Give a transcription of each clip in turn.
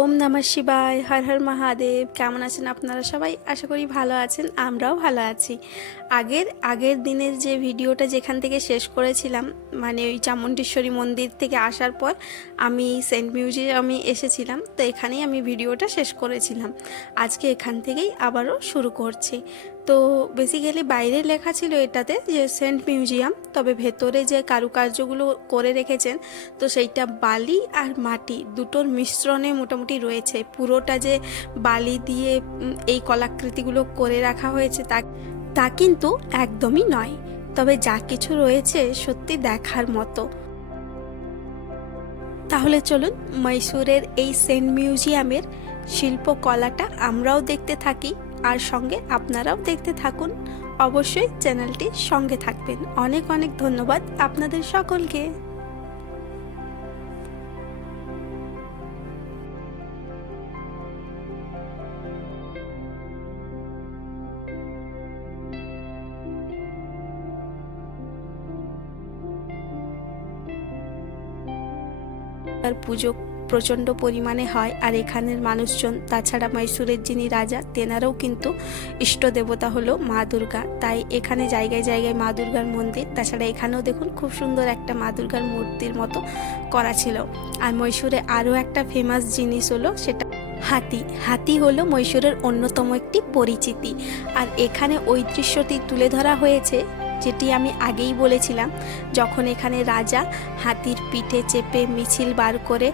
ওম নমঃ শিবায়, হর হর মহাদেব। কেমন আছেন আপনারা সবাই? আশা করি ভালো আছেন, আমরাও ভালো আছি। আগের দিনের যে ভিডিওটা যেখান থেকে শেষ করেছিলাম, মানে ওই চামুণ্ডেশ্বরী মন্দির থেকে আসার পর আমি সেন্ট মিউজিয়ামে এসেছিলাম, তো এখানেই আমি ভিডিওটা শেষ করেছিলাম। আজকে এখান থেকেই আবারও শুরু করছি। তো বেসিক্যালি বাইরে লেখা ছিল এটাতে যে সেন্ট মিউজিয়াম, তবে ভেতরে যে কারুকার্যগুলো করে রেখেছেন তো সেইটা বালি আর মাটি দুটোর মিশ্রণে মোটামুটি রয়েছে। পুরোটা যে বালি দিয়ে এই কলাকৃতিগুলো করে রাখা হয়েছে তা তা কিন্তু একদমই নয়। তবে যা কিছু রয়েছে সত্যি দেখার মতো। তাহলে চলুন মহীশূরের এই সেন্ট মিউজিয়ামের শিল্পকলাটা আমরাও দেখতে থাকি, আর সঙ্গে আপনারাও দেখতে থাকুন। অবশ্যই চ্যানেলটির সঙ্গে থাকবেন। অনেক অনেক ধন্যবাদ আপনাদের সকলকে। তার পুজো প্রচণ্ড পরিমাণে হয়, আর এখানের মানুষজন, তাছাড়া মহীশূরের যিনি রাজা, তেনারও কিন্তু ইষ্ট দেবতা হলো মা দুর্গা। তাই এখানে জায়গায় জায়গায় মা দুর্গার মন্দির। তাছাড়া এখানেও দেখুন খুব সুন্দর একটা মা দুর্গার মূর্তির মতো করা ছিল। আর মহীশূরে আরও একটা ফেমাস জিনিস হলো সেটা হাতি। হাতি হলো মহীশূরের অন্যতম একটি পরিচিতি। আর এখানে ওই দৃশ্যটি তুলে ধরা হয়েছে যেটি আমি আগেই বলেছিলাম, যখন এখানে রাজা হাতির পিঠে চেপে মিছিল বার করে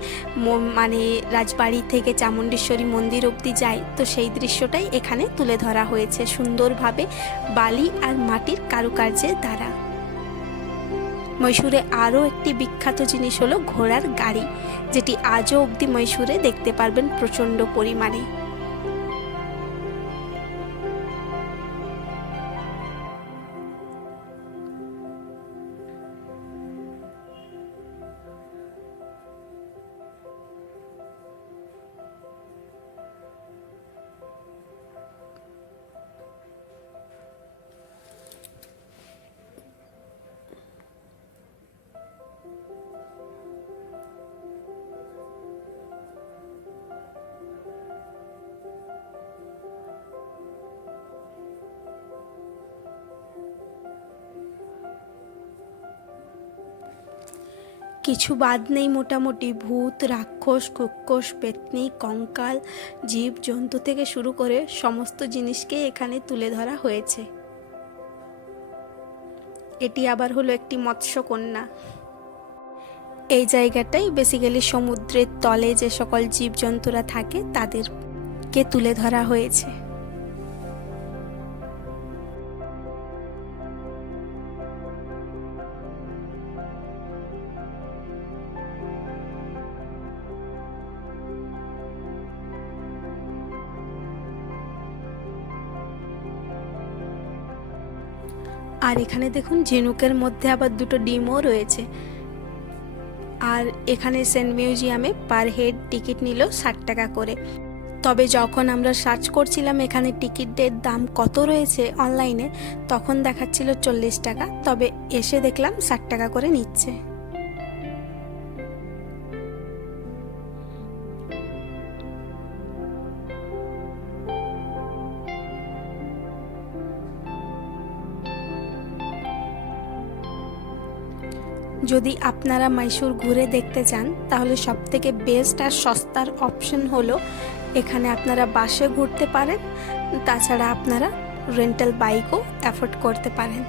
মানে রাজবাড়ি থেকে চামুণ্ডেশ্বরী মন্দির অবধি যায়, তো সেই দৃশ্যটাই এখানে তুলে ধরা হয়েছে সুন্দরভাবে বালি আর মাটির কারুকার্যের দ্বারা। মহীশূরে আরও একটি বিখ্যাত জিনিস হলো ঘোড়ার গাড়ি, যেটি আজও অবধি মহীশূরে দেখতে পারবেন প্রচণ্ড পরিমাণে। কিছু বাদ নেই, মোটামুটি ভূত, রাক্ষস, কুক্কুস, পেতনি, কঙ্কাল, জীব জন্তু থেকে শুরু করে সমস্ত জিনিসকে এখানে তুলে ধরা হয়েছে। এটি আবার হলো একটি মৎস্যকন্যা। এই জায়গাটাই বেসিক্যালি সমুদ্রের তলে যে সকল জীবজন্তুরা থাকে তাদেরকে তুলে ধরা হয়েছে। আর এখানে দেখুন ঝিনুকের মধ্যে আবার দুটো ডিমও রয়েছে। আর এখানে সেন্ট মিউজিয়ামে পার হেড টিকিট নিল 60 টাকা করে। তবে যখন আমরা সার্চ করছিলাম এখানে টিকিটের দাম কত রয়েছে অনলাইনে, তখন দেখাচ্ছিল 40 টাকা, তবে এসে দেখলাম 60 টাকা করে নিচ্ছে। যদি আপনারা মহীশূর ঘুরে দেখতে চান তাহলে সবথেকে বেস্ট আর সস্তার অপশন হলো এখানে আপনারা বাসে ঘুরতে পারেন, তাছাড়া আপনারা রেন্টাল বাইকও অ্যাফোর্ড করতে পারেন।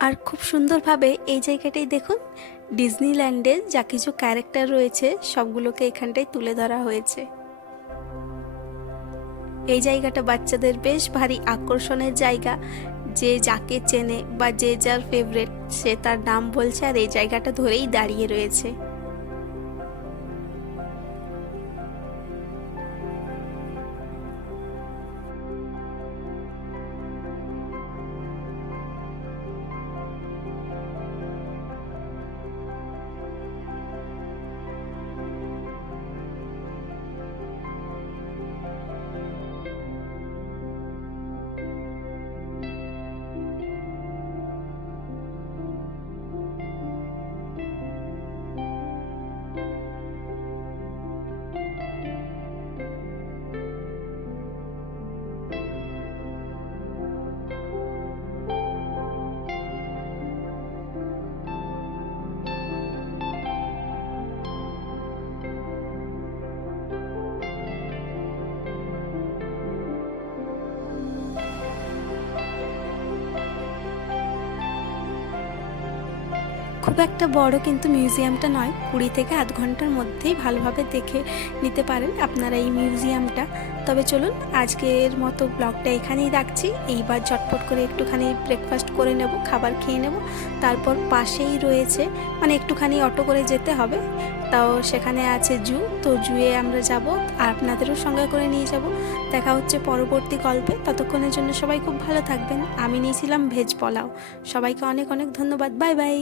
আর খুব সুন্দরভাবে এই জায়গাটাই দেখুন, ডিজনিল্যান্ডের যা কিছু ক্যারেক্টার রয়েছে সবগুলোকে এখানটায় তুলে ধরা হয়েছে। এই জায়গাটা বাচ্চাদের বেশ ভারী আকর্ষণের জায়গা। যে যাকে চেনে বা যে যার ফেভারিট সে তার নাম বলছে আর এই জায়গাটা ধরেই দাঁড়িয়ে রয়েছে। খুব একটা বড় কিন্তু মিউজিয়ামটা নয়, 20 থেকে আধ ঘন্টার মধ্যেই ভালোভাবে দেখে নিতে পারেন আপনারা এই মিউজিয়ামটা। তবে চলুন আজকের মতো ব্লগটা এখানেই রাখছি। এইবার ঝটপট করে একটুখানি ব্রেকফাস্ট করে নেব, খাবার খেয়ে নেব। তারপর পাশেই রয়েছে, মানে একটুখানি অটো করে যেতে হবে, তাও সেখানে আছে জু, তো জুয়ে আমরা যাব আর আপনাদেরও সঙ্গে করে নিয়ে যাব। দেখা হচ্ছে পরবর্তী গল্পে, ততক্ষণের জন্য সবাই খুব ভালো থাকবেন। আমি নিয়েছিলাম ভেজ পোলাও। সবাইকে অনেক অনেক ধন্যবাদ। Bye bye.